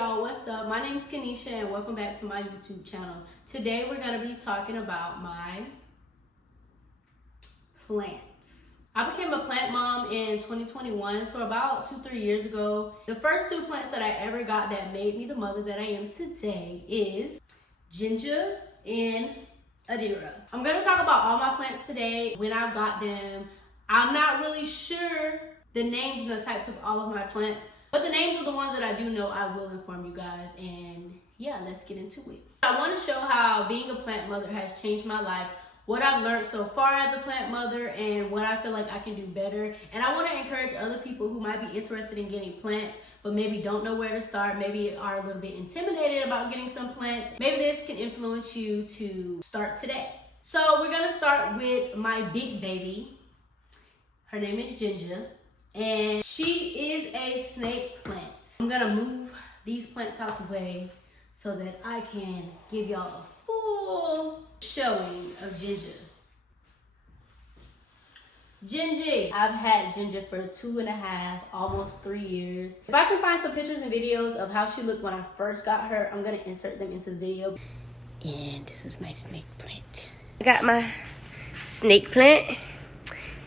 y'all, what's up? My name is Kanisha and welcome back to my YouTube channel. Today we're going to be talking about my plants. I became a plant mom in 2021, so about 2-3 years ago. The first two plants that I ever got that made me the mother that I am today is ginger and Adira. I'm going to talk about all my plants today, when I got them. I'm not really sure the names and the types of all of my plants, but the names of the ones that I do know, I will inform you guys. And yeah, let's get into it. I want to show how being a plant mother has changed my life, what I've learned so far as a plant mother, and what I feel like I can do better. And I want to encourage other people who might be interested in getting plants, but maybe don't know where to start, maybe are a little bit intimidated about getting some plants. Maybe this can influence you to start today. So we're going to start with my big baby. Her name is Ginger, and she is a snake plant. I'm gonna move these plants out the way so that I can give y'all a full showing of Ginger. Gingy. I've had Ginger for 2.5, almost 3 years. If I can find some pictures and videos of how she looked when I first got her, I'm gonna insert them into the video. And this is my snake plant. I got my snake plant.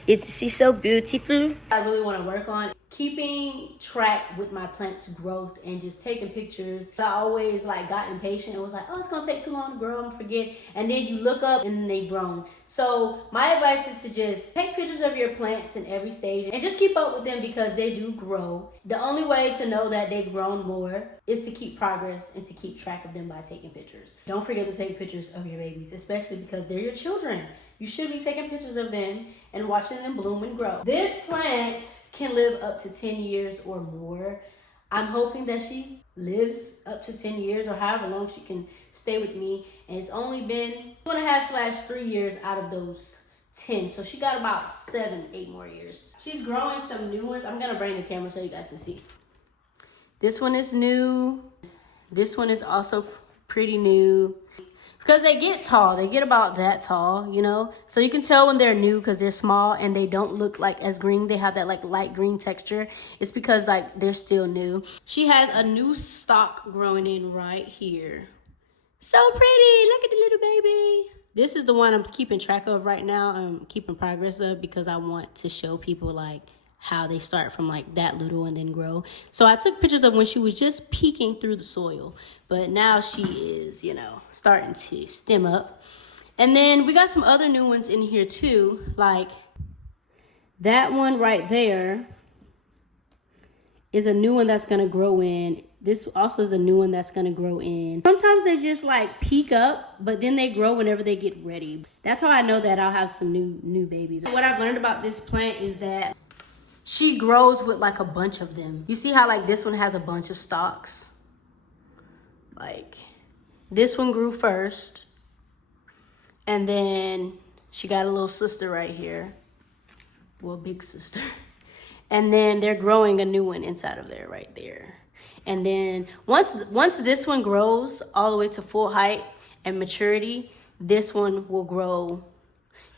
Isn't she so beautiful? I really want to work on keeping track with my plant's growth and just taking pictures. I always got impatient and was like, oh, it's gonna take too long to grow, I'm gonna forget. And then you look up and they've grown. So my advice is to just take pictures of your plants in every stage and just keep up with them because they do grow. The only way to know that they've grown more is to keep progress and to keep track of them by taking pictures. Don't forget to take pictures of your babies, especially because they're your children. You should be taking pictures of them and watching them bloom and grow. This plant can live up to 10 years or more. I'm hoping that she lives up to 10 years or however long she can stay with me. And it's only been 2.5/3 years out of those 10. So she got about 7-8 more years. She's growing some new ones. I'm gonna bring the camera so you guys can see. This one is new. This one is also pretty new. Because they get tall, they get about that tall, you know? So you can tell when they're new because they're small and they don't look as green. They have that light green texture. It's because they're still new. She has a new stalk growing in right here. So pretty, look at the little baby. This is the one I'm keeping track of right now. I'm keeping progress of because I want to show people how they start from that little and then grow. So I took pictures of when she was just peeking through the soil, but now she is, starting to stem up. And then we got some other new ones in here too, like that one right there is a new one that's gonna grow in. This also is a new one that's gonna grow in. Sometimes they just peek up, but then they grow whenever they get ready. That's how I know that I'll have some new babies. What I've learned about this plant is that she grows with a bunch of them. You see how this one has a bunch of stalks? This one grew first. And then she got a little sister right here. Well, big sister. And then they're growing a new one inside of there right there. And then once this one grows all the way to full height and maturity, this one will grow.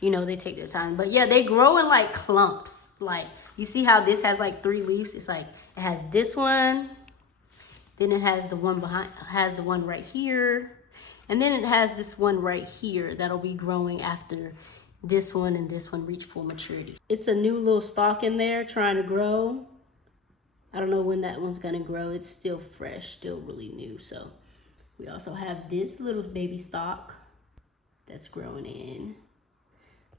They take their time. But yeah, they grow in clumps. You see how this has 3 leaves? It's it has this one, then it has the one right here, and then it has this one right here that'll be growing after this one and this one reach full maturity. It's a new little stalk in there trying to grow. I don't know when that one's gonna grow. It's still fresh, still really new. So we also have this little baby stalk that's growing in.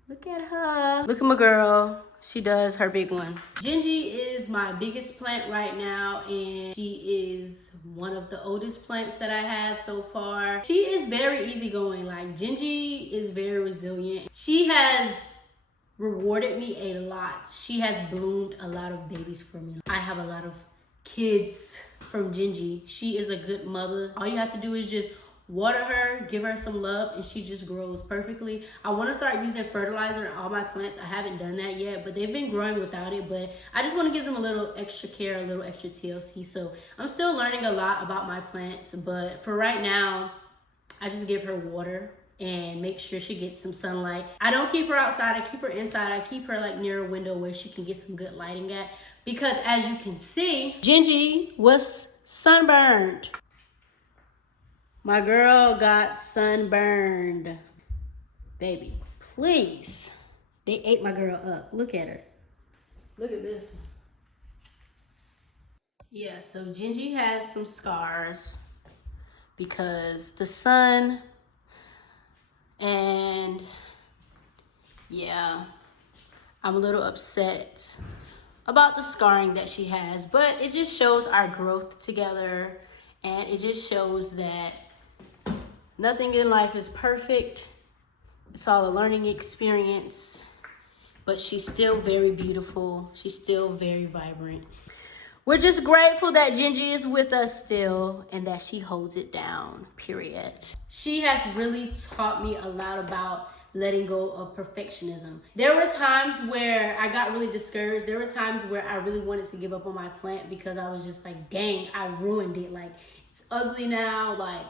Look at her. Look at my girl. She does her big one. Gingy is my biggest plant right now, and she is one of the oldest plants that I have so far. She is very easygoing. Gingy is very resilient. She has rewarded me a lot. She has bloomed a lot of babies for me. I have a lot of kids from Gingy. She is a good mother. All you have to do is just water her, give her some love, and she just grows perfectly. I want to start using fertilizer in all my plants. I haven't done that yet, but they've been growing without it. But I just want to give them a little extra care, a little extra TLC. So I'm still learning a lot about my plants, but for right now, I just give her water and make sure she gets some sunlight. I don't keep her outside. I keep her inside. I keep her near a window where she can get some good lighting at. because as you can see, Gingy was sunburned. My girl got sunburned. Baby, please. They ate my girl up. Look at her. Look at this one. Yeah, so Gingy has some scars because the sun, and yeah, I'm a little upset about the scarring that she has, but it just shows our growth together, and it just shows that nothing in life is perfect. It's all a learning experience, but she's still very beautiful. She's still very vibrant. We're just grateful that Gingy is with us still and that she holds it down, period. She has really taught me a lot about letting go of perfectionism. There were times where I got really discouraged. There were times where I really wanted to give up on my plant because I was just like, dang, I ruined it. Like, it's ugly now. Like,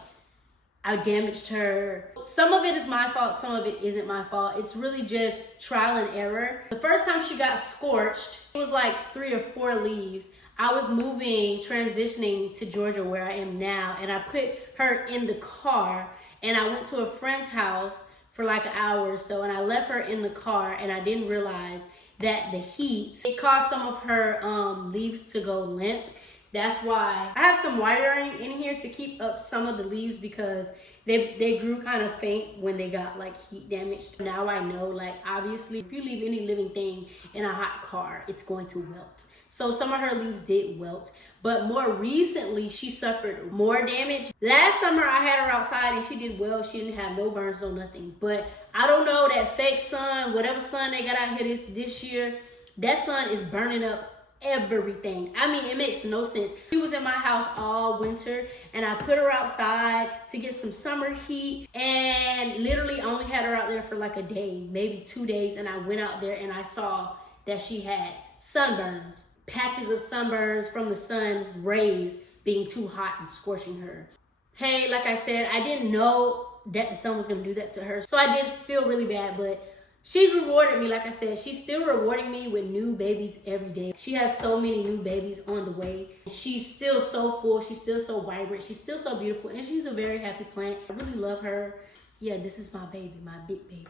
I damaged her. Some of it is my fault, some of it isn't my fault. It's really just trial and error. The first time she got scorched, it was like 3 or 4 leaves. I was moving, transitioning to Georgia where I am now, and I put her in the car, and I went to a friend's house for like an hour or so, and I left her in the car, and I didn't realize that the heat, it caused some of her leaves to go limp. That's why I have some wiring in here to keep up some of the leaves because they grew kind of faint when they got like heat damaged. Now I know, like, obviously if you leave any living thing in a hot car, it's going to wilt. So some of her leaves did wilt, but more recently she suffered more damage. Last summer I had her outside and she did well. She didn't have no burns, no nothing. But I don't know, that fake sun, whatever sun they got out here this year, that sun is burning up everything. I mean, it makes no sense. She was in my house all winter and I put her outside to get some summer heat, and literally only had her out there for like a day, maybe 2 days, and I went out there and I saw that she had sunburns, patches of sunburns from the sun's rays being too hot and scorching her. Hey, like I said, I didn't know that the sun was gonna do that to her, so I did feel really bad, but she's rewarded me. Like I said, she's still rewarding me with new babies every day. She has so many new babies on the way. She's still so full. She's still so vibrant. She's still so beautiful. And she's a very happy plant. I really love her. Yeah, this is my baby, my big baby,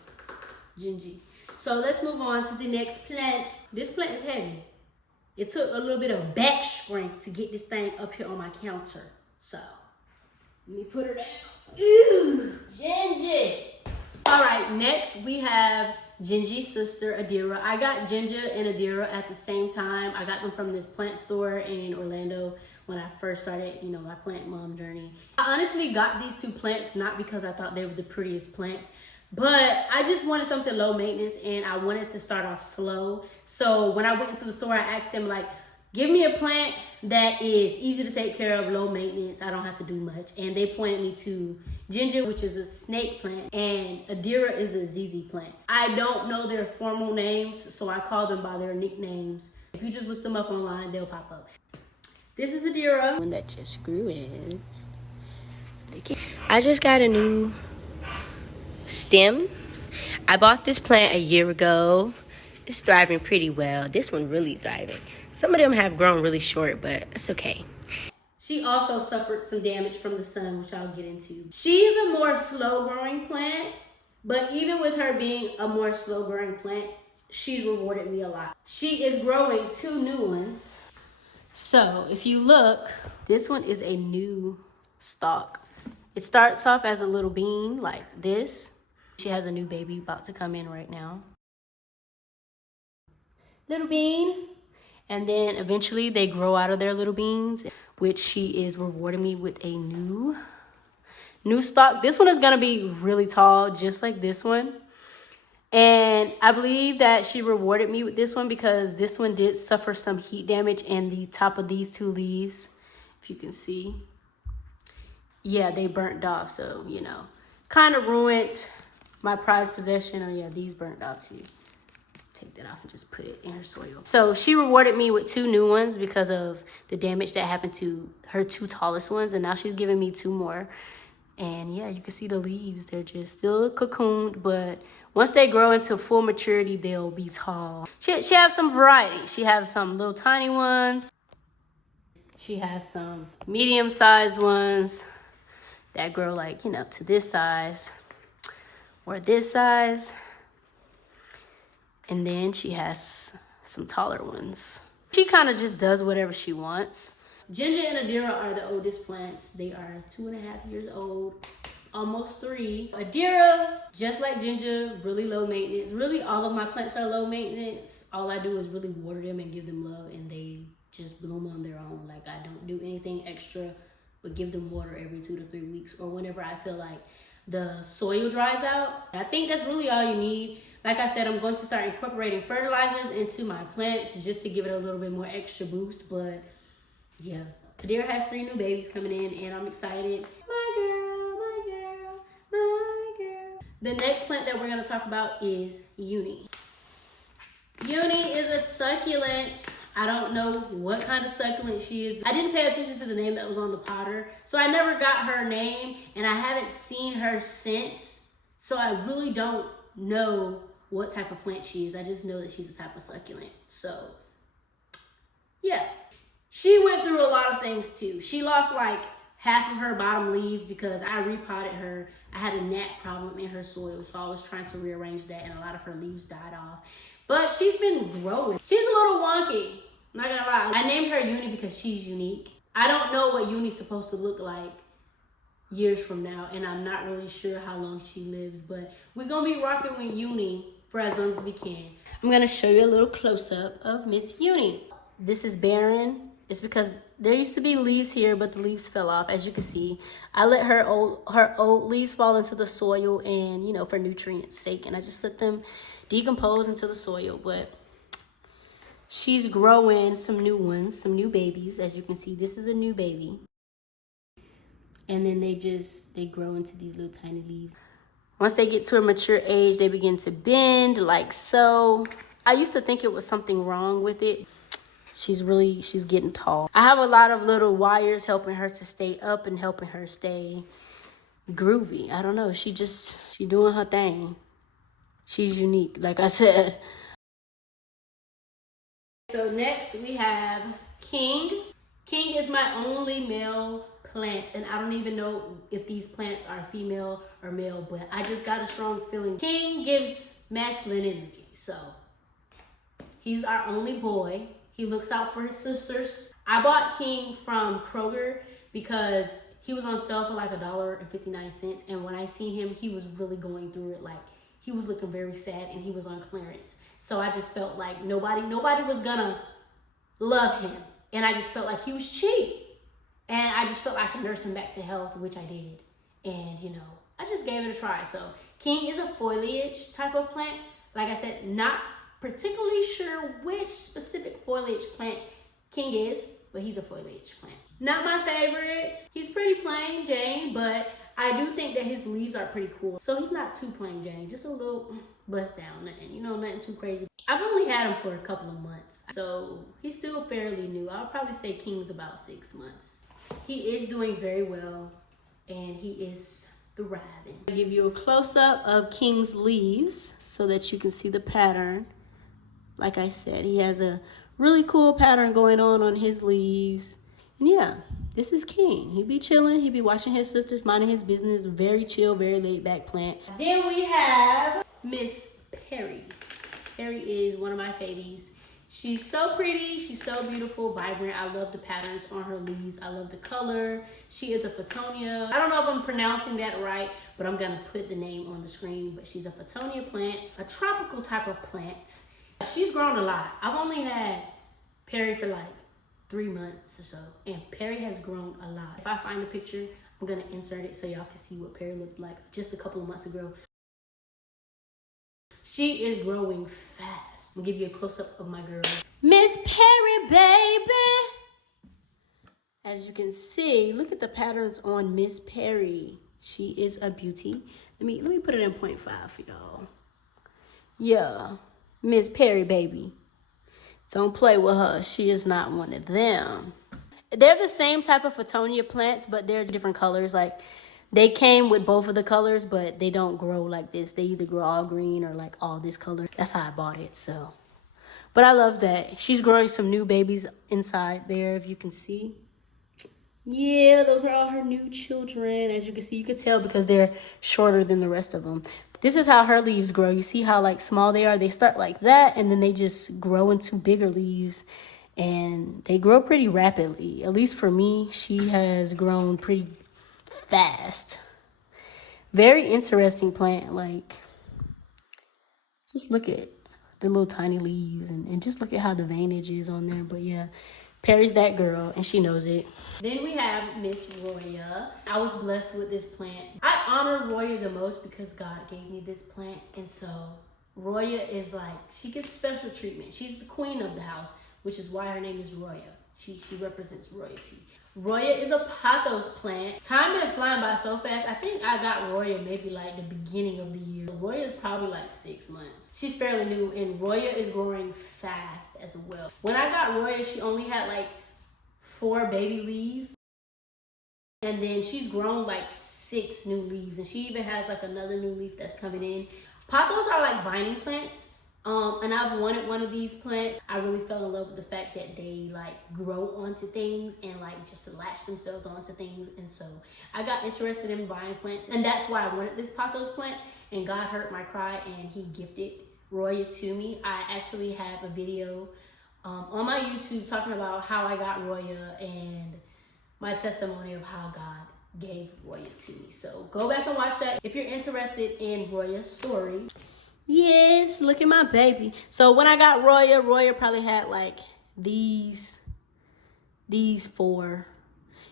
Gingy. So let's move on to the next plant. This plant is heavy. It took a little bit of back strength to get this thing up here on my counter. So let me put her down. Ooh, Gingy. All right, next we have Gingy's sister, Adira. I got Ginger and Adira at the same time. I got them from this plant store in Orlando when I first started, my plant mom journey. I honestly got these 2 plants not because I thought they were the prettiest plants, but I just wanted something low maintenance and I wanted to start off slow. So when I went into the store, I asked them, like, give me a plant that is easy to take care of, low maintenance, I don't have to do much. And they pointed me to Ginger, which is a snake plant, and Adira is a ZZ plant. I don't know their formal names, so I call them by their nicknames. If you just look them up online, they'll pop up. This is Adira. One that just grew in. I just got a new stem. I bought this plant a year ago. It's thriving pretty well. This one really thriving. Some of them have grown really short, but it's okay. She also suffered some damage from the sun, which I'll get into. She's a more slow-growing plant, but even with her being a more slow-growing plant, she's rewarded me a lot. She is growing 2 new ones. So if you look, this one is a new stalk. It starts off as a little bean like this. She has a new baby about to come in right now. Little bean. And then eventually they grow out of their little beans, which she is rewarding me with a new stalk. This one is gonna be really tall, just like this one. And I believe that she rewarded me with this one because this one did suffer some heat damage in the top of these 2 leaves. If you can see. Yeah, they burnt off, so, kind of ruined my prized possession. Oh yeah, these burnt off too. Take that off and just put it in her soil. So she rewarded me with 2 new ones because of the damage that happened to her 2 tallest ones, and now she's giving me 2 more. And yeah, you can see the leaves. They're just still cocooned, but once they grow into full maturity, they'll be tall. She has some variety. She has some little tiny ones. She has some medium-sized ones that grow like, you know, to this size or this size. And then she has some taller ones. She kind of just does whatever she wants. Ginger and Adira are the oldest plants. They are 2.5 years old, almost 3. Adira, just like Ginger, really low maintenance. Really, all of my plants are low maintenance. All I do is really water them and give them love, and they just bloom on their own. Like, I don't do anything extra but give them water every 2 to 3 weeks, or whenever I feel like the soil dries out. I think that's really all you need. Like I said, I'm going to start incorporating fertilizers into my plants just to give it a little bit more extra boost. But yeah, Adira has 3 new babies coming in, and I'm excited. My girl, my girl, my girl. The next plant that we're going to talk about is Uni. Uni is a succulent. I don't know what kind of succulent she is. I didn't pay attention to the name that was on the potter, so I never got her name, and I haven't seen her since. So I really don't know what type of plant she is. I just know that she's a type of succulent. So yeah, she went through a lot of things too. She lost like half of her bottom leaves because I repotted her. I had a gnat problem in her soil, so I was trying to rearrange that, and a lot of her leaves died off. But she's been growing. She's a little wonky, not gonna lie. I named her Uni because she's unique. I don't know what Uni's supposed to look like years from now, and I'm not really sure how long she lives, but we're gonna be rocking with Uni for as long as we can. I'm gonna show you a little close-up of Miss Uni. This is barren. It's because there used to be leaves here, but the leaves fell off, as you can see. I let her old leaves fall into the soil, and you know, for nutrients sake, and I just let them decompose into the soil. But she's growing some new ones, some new babies. As you can see, this is a new baby. And then they grow into these little tiny leaves. Once they get to a mature age, they begin to bend like so. I used to think it was something wrong with it. She's getting tall. I have a lot of little wires helping her to stay up and helping her stay groovy. I don't know. She doing her thing. She's unique, like I said. So next we have King. King is my only male plant, and I don't even know if these plants are female or male, but I just got a strong feeling. King gives masculine energy, so he's our only boy. He looks out for his sisters. I bought King from Kroger because he was on sale for like $1.59, and when I seen him, he was really going through it. Like, he was looking very sad, and he was on clearance. So I just felt like nobody was gonna love him, and I just felt like he was cheap. And I just felt like I could nurse him back to health, which I did. And, you know, I just gave it a try. So King is a foliage type of plant. Like I said, not particularly sure which specific foliage plant King is, but he's a foliage plant. Not my favorite. He's pretty plain Jane, but I do think that his leaves are pretty cool. So he's not too plain Jane, just a little bust down, nothing, you know, nothing too crazy. I've only had him for a couple of months, so he's still fairly new. I'll probably say King's about 6 months. He is doing very well, and he is thriving. I'll give you a close-up of King's leaves so that you can see the pattern. Like I said, he has a really cool pattern going on his leaves. And yeah, this is King. He be chilling. He be watching his sisters, minding his business. Very chill, very laid-back plant. Then we have Miss Perry. Perry is one of my favies. She's so pretty. She's so beautiful, vibrant. I love the patterns on her leaves. I love the color. She is a Photonia. I don't know if I'm pronouncing that right, but I'm going to put the name on the screen. But she's a Photonia plant, a tropical type of plant. She's grown a lot. I've only had Perry for like 3 months or so, and Perry has grown a lot. If I find a picture, I'm going to insert it so y'all can see what Perry looked like just a couple of months ago. She is growing fast. I'm gonna give you a close-up of my girl. Miss Perry, baby. As you can see, look at the patterns on Miss Perry. She is a beauty. Let me put it in 0.5 for y'all. Yeah, Miss Perry, baby. Don't play with her. She is not one of them. They're the same type of Photonia plants, but they're different colors. Like, They came with both of the colors, but they don't grow like this. They either grow all green or like all this color. That's how I bought it, so. But I love that. She's growing some new babies inside there, if you can see. Yeah, those are all her new children. As you can see, you can tell because they're shorter than the rest of them. This is how her leaves grow. You see how like small they are? They start like that and then they just grow into bigger leaves and they grow pretty rapidly. At least for me, she has grown pretty fast. Very interesting plant. Like, just look at the little tiny leaves and just look at how the veinage is on there. But yeah, Perry's that girl and she knows it. Then we have Miss Roya. I was blessed with this plant. I honor Roya the most because God gave me this plant. And so Roya is like, she gets special treatment. She's the queen of the house, which is why her name is Roya. She represents royalty. Roya is a pothos plant. Time been flying by so fast. I think I got Roya maybe like the beginning of the year. Roya is probably like 6 months. She's fairly new and Roya is growing fast as well. When I got Roya, she only had like 4 baby leaves. And then she's grown like 6 new leaves. And she even has like another new leaf that's coming in. Pothos are like vining plants. And I've wanted one of these plants. I really fell in love with the fact that they like grow onto things and like just latch themselves onto things. And so I got interested in buying plants and that's why I wanted this pothos plant. And God heard my cry and he gifted Roya to me. I actually have a video on my YouTube talking about how I got Roya and my testimony of how God gave Roya to me. So go back and watch that if you're interested in Roya's story. Yes, look at my baby. So when I got Roya, Roya probably had like these 4.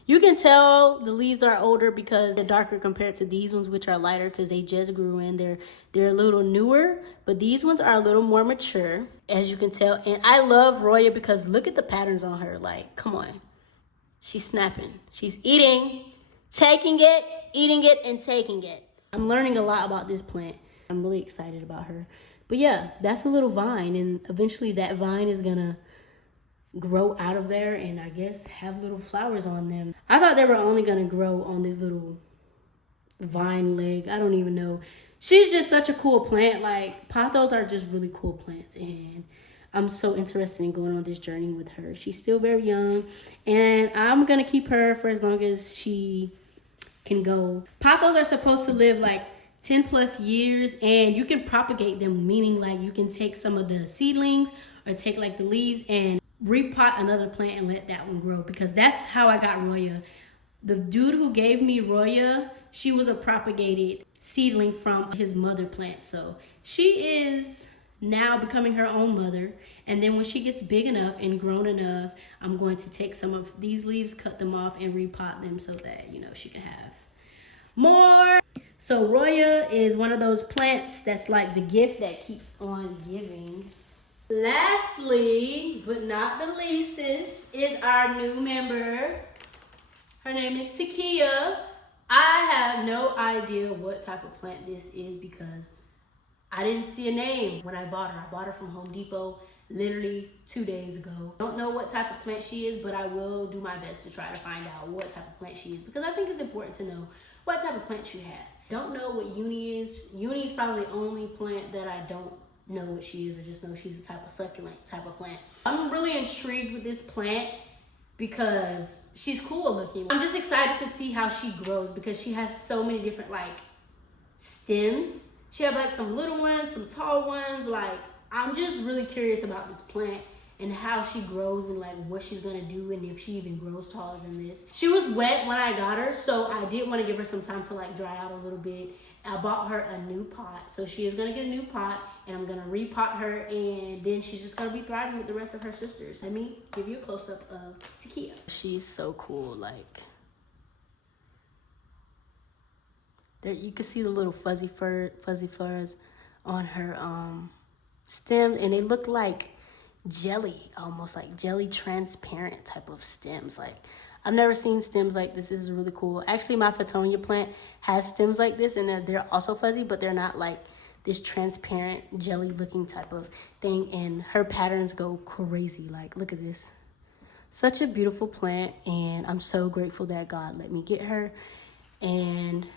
You can tell the leaves are older because they're darker compared to these ones, which are lighter because they just grew in. They're a little newer, but these ones are a little more mature, as you can tell. And I love Roya because look at the patterns on her. Like, come on. She's snapping. She's eating, taking it, eating it, and taking it. I'm learning a lot about this plant. I'm really excited about her. But yeah, that's a little vine. And eventually that vine is going to grow out of there and I guess have little flowers on them. I thought they were only going to grow on this little vine leg. I don't even know. She's just such a cool plant. Like, pothos are just really cool plants. And I'm so interested in going on this journey with her. She's still very young. And I'm going to keep her for as long as she can go. Pothos are supposed to live like 10 plus years and you can propagate them, meaning like you can take some of the seedlings or take like the leaves and repot another plant and let that one grow, because that's how I got Roya. The dude who gave me Roya, she was a propagated seedling from his mother plant. So she is now becoming her own mother. And then when she gets big enough and grown enough, I'm going to take some of these leaves, cut them off and repot them so that, you know, she can have more. So Roya is one of those plants that's like the gift that keeps on giving. Lastly, but not the leastest, is our new member. Her name is Takia. I have no idea what type of plant this is because I didn't see a name when I bought her. I bought her from Home Depot literally 2 days ago. Don't know what type of plant she is, but I will do my best to try to find out what type of plant she is because I think it's important to know what type of plant you have. Don't know what uni is. Uni is probably the only plant that I don't know what she is. I just know she's a type of succulent type of plant. I'm really intrigued with this plant because she's cool looking. I'm just excited to see how she grows because she has so many different like stems. She has like some little ones, some tall ones. Like, I'm just really curious about this plant and how she grows and like what she's gonna do and if she even grows taller than this. She was wet when I got her, so I did want to give her some time to like dry out a little bit. I bought her a new pot, so she is gonna get a new pot and I'm gonna repot her and then she's just gonna be thriving with the rest of her sisters. Let me give you a close-up of Takia. She's so cool. Like, there you can see the little fuzzy furs on her stem, and they look like jelly, almost like jelly transparent type of stems. Like, I've never seen stems like this. This is really cool. Actually, my Fatonia plant has stems like this, and they're also fuzzy, but they're not like this transparent jelly looking type of thing. And her patterns go crazy. Like, look at this. Such a beautiful plant, and I'm so grateful that God let me get her. And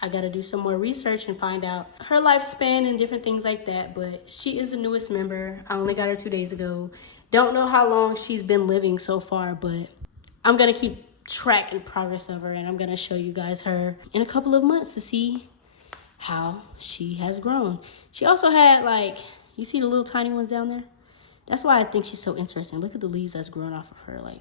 I gotta do some more research and find out her lifespan and different things like that. But she is the newest member. I only got her 2 days ago. Don't know how long she's been living so far, but I'm gonna keep track and progress of her, and I'm gonna show you guys her in a couple of months to see how she has grown. She also had, like, you see the little tiny ones down there? That's why I think she's so interesting. Look at the leaves that's growing off of her. Like,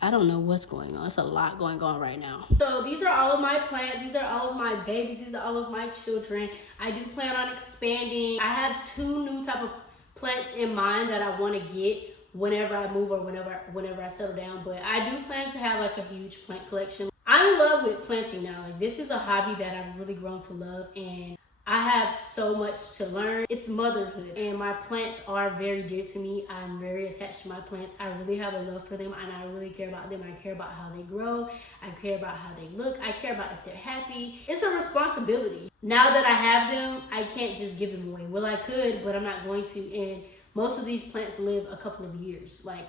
I don't know what's going on. It's a lot going on right now. So these are all of my plants. These are all of my babies. These are all of my children. I do plan on expanding. I have 2 new type of plants in mind that I want to get whenever I move or whenever I settle down. But I do plan to have like a huge plant collection. I'm in love with planting now. Like, this is a hobby that I've really grown to love, and I have so much to learn. It's motherhood, and my plants are very dear to me. I'm very attached to my plants. I really have a love for them, and I really care about them. I care about how they grow. I care about how they look. I care about if they're happy. It's a responsibility. Now that I have them, I can't just give them away. Well, I could, but I'm not going to. And most of these plants live a couple of years, like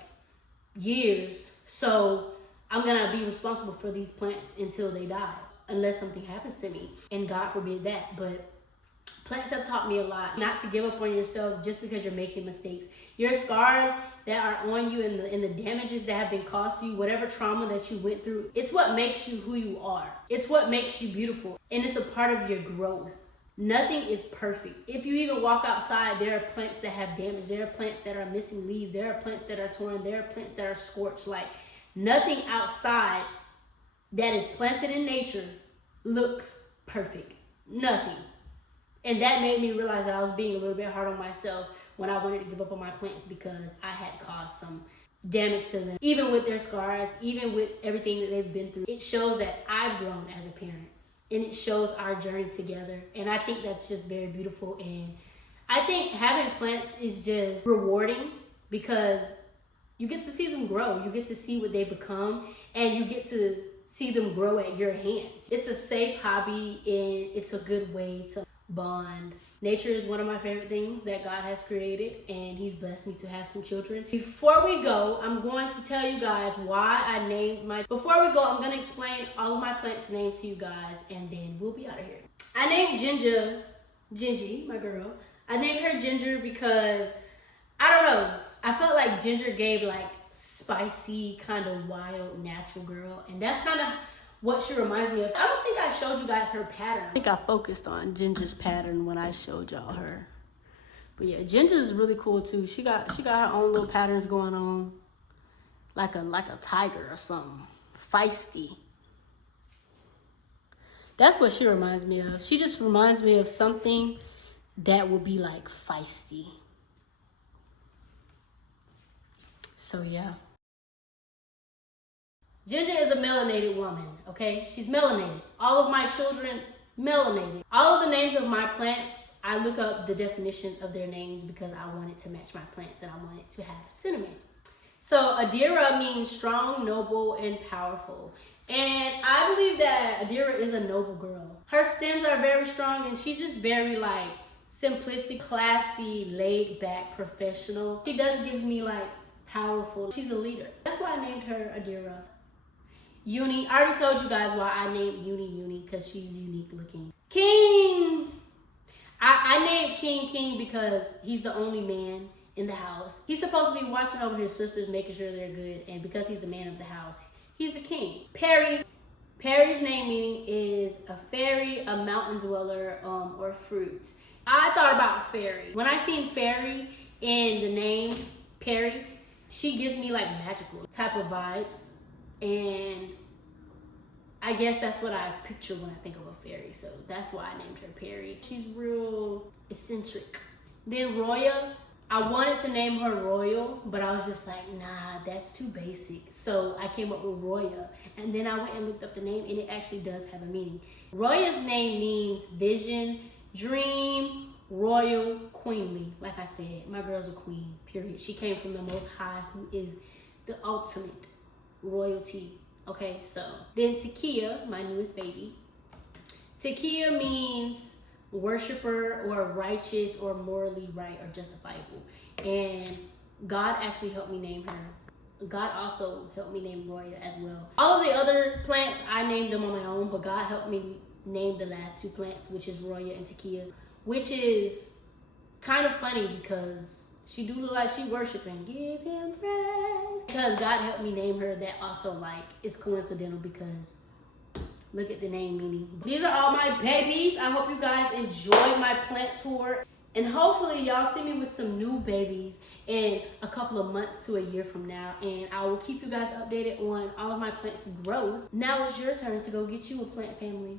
years. So I'm gonna be responsible for these plants until they die, unless something happens to me, and God forbid that. But plants have taught me a lot. Not to give up on yourself just because you're making mistakes. Your scars that are on you and the damages that have been caused to you, whatever trauma that you went through, it's what makes you who you are. It's what makes you beautiful, and it's a part of your growth. Nothing is perfect. If you even walk outside, there are plants that have damage. There are plants that are missing leaves. There are plants that are torn. There are plants that are scorched. Like, nothing outside that is planted in nature looks perfect. Nothing. And that made me realize that I was being a little bit hard on myself when I wanted to give up on my plants, because I had caused some damage to them. Even with their scars, even with everything that they've been through, it shows that I've grown as a parent, and it shows our journey together. And I think that's just very beautiful. And I think having plants is just rewarding, because you get to see them grow. You get to see what they become, and you get to see them grow at your hands. It's a safe hobby, and it's a good way to bond. Nature is one of my favorite things that God has created, and He's blessed me to have some children. Before we go, I'm going to tell you guys why I named my... Before we go, I'm going to explain all of my plants' names to you guys, and then we'll be out of here. I named Gingy, my girl. I named her Ginger because, I don't know, I felt like Ginger gave like spicy, kind of wild, natural girl, and that's kind of what she reminds me of. I don't think I showed you guys her pattern. I think I focused on Ginger's pattern when I showed y'all her. But yeah, Ginger's really cool too. She got her own little patterns going on, like a tiger or something, feisty. That's what she reminds me of. She just reminds me of something that would be like feisty. So yeah. Ginger is a melanated woman, okay? She's melanated. All of my children, melanated. All of the names of my plants, I look up the definition of their names because I wanted to match my plants, and I wanted to have cinnamon. So Adira means strong, noble, and powerful. And I believe that Adira is a noble girl. Her stems are very strong, and she's just very like simplistic, classy, laid back, professional. She does give me like powerful. She's a leader. That's why I named her Adira. Uni, I already told you guys why I named Uni because she's unique looking. King, I named King because he's the only man in the house. He's supposed to be watching over his sisters, making sure they're good, and because he's the man of the house, he's a king. Perry's name meaning is a fairy, a mountain dweller, or fruit. I thought about fairy. When I seen fairy in the name Perry, she gives me like magical type of vibes. And I guess that's what I picture when I think of a fairy. So that's why I named her Perry. She's real eccentric. Then Roya, I wanted to name her Royal, but I was just like, nah, that's too basic. So I came up with Roya. And then I went and looked up the name, and it actually does have a meaning. Roya's name means vision, dream, royal, queenly. Like I said, my girl's a queen, period. She came from the Most High, who is the ultimate royalty. Okay, so then Takia, my newest baby. Takia means worshiper or righteous or morally right or justifiable. And God actually helped me name her. God also helped me name Roya as well. All of the other plants, I named them on my own, but but God helped me name the last two plants, which is Roya and Takia, which is kind of funny because she do look like she worshiping. Give him praise. Because God helped me name her that also, like, it's coincidental because look at the name meaning. These are all my babies. I hope you guys enjoyed my plant tour. And hopefully y'all see me with some new babies in a couple of months to a year from now. And I will keep you guys updated on all of my plants' growth. Now it's your turn to go get you a plant family.